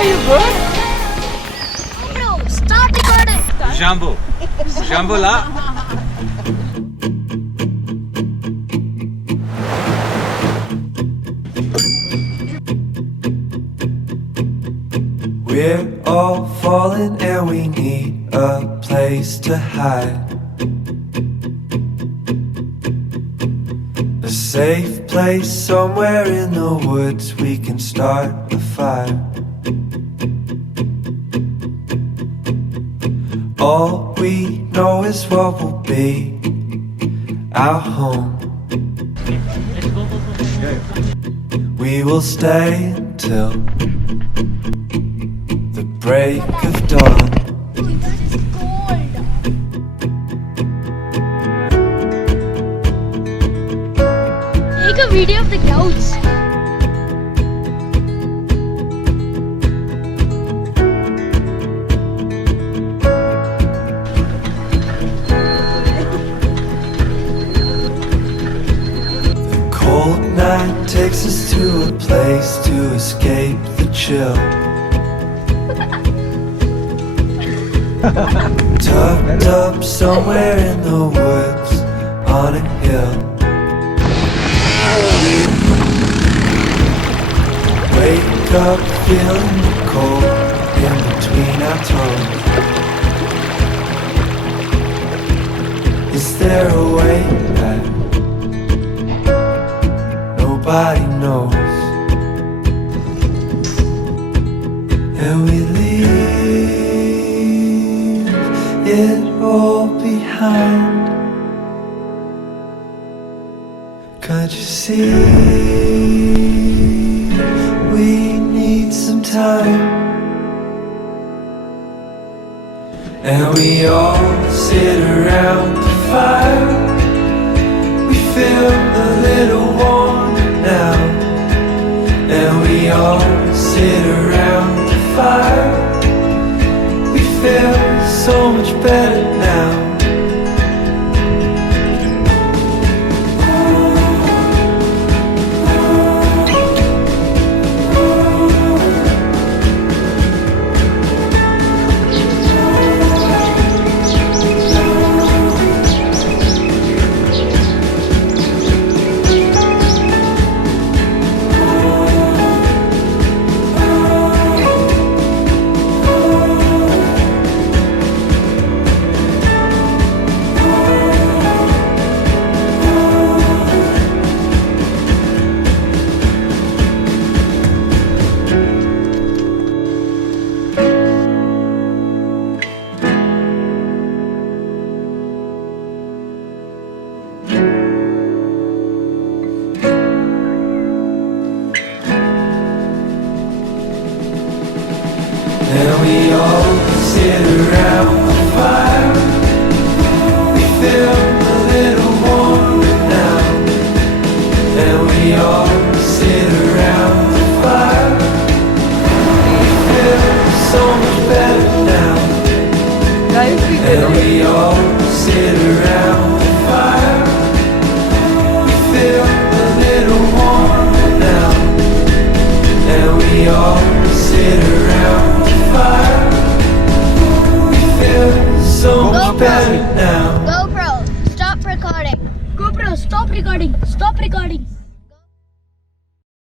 are you good? Bro, start recording. Jambo. Jambo la. We're all falling and we need a place to hide. A safe place somewhere in the woods we can start a fire. All we know is what will be our home. We will stay until the break of dawn. That is cold. Take a video of the clouds. The cold night takes us to a place to escape the chill. Tucked up somewhere in the woods on a hill. Wake up feeling the cold in between our toes. Is there a way back? Nobody knows. And we leave it all behind. Can't you see? We need some time. And we all sit around the fire. We feel a little warmer now. And we all sit around the fire. We feel so much better now. And we all sit around the fire. We feel a little warmer now. And we all sit around the fire. We feel so much better now. Guys, we did And it. we all sit around the fire. We feel a little warmer now. And we all sit around the fire. We feel so much better now. GoPro, stop recording. GoPro, stop recording. Stop recording.